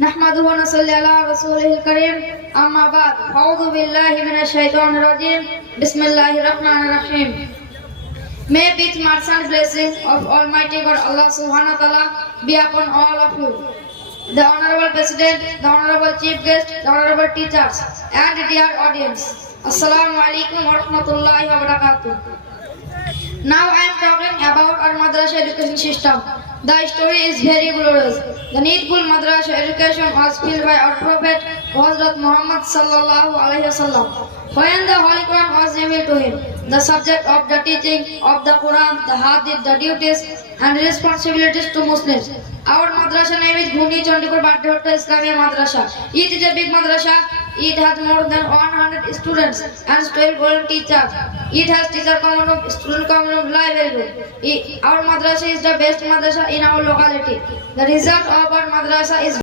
نحمده ونصلي على رسوله الكريم أما بعد أعوذ بالله من الشيطان الرجيم بسم الله الرحمن الرحيم. May peace, mercy and blessing of Almighty God Allah Subhanahu wa Taala be upon all of you. The Honorable President, the Honorable Chief Guest, the Honorable Teachers, and dear audience. Assalamu alaikum wa rahmatullahi wa barakatuh. Now I am talking about our madrasa education system. The story is very glorious. The needful madrasa education was built by our Prophet Hazrat Muhammad sallallahu alaihi wasallam. When the Holy Quran was revealed to him, the subject of the teaching of the Quran, the hadith, the duties and responsibilities to Muslims. Our madrasa name is Bhumi Chandigarh Bhattacharya Islamic Madrasa. It is a big madrasa. It has more than 100 students and 12 volunteer teachers. It has teacher common room, student common room, library. Our madrasa is the best madrasa in our locality. The result of our madrasa is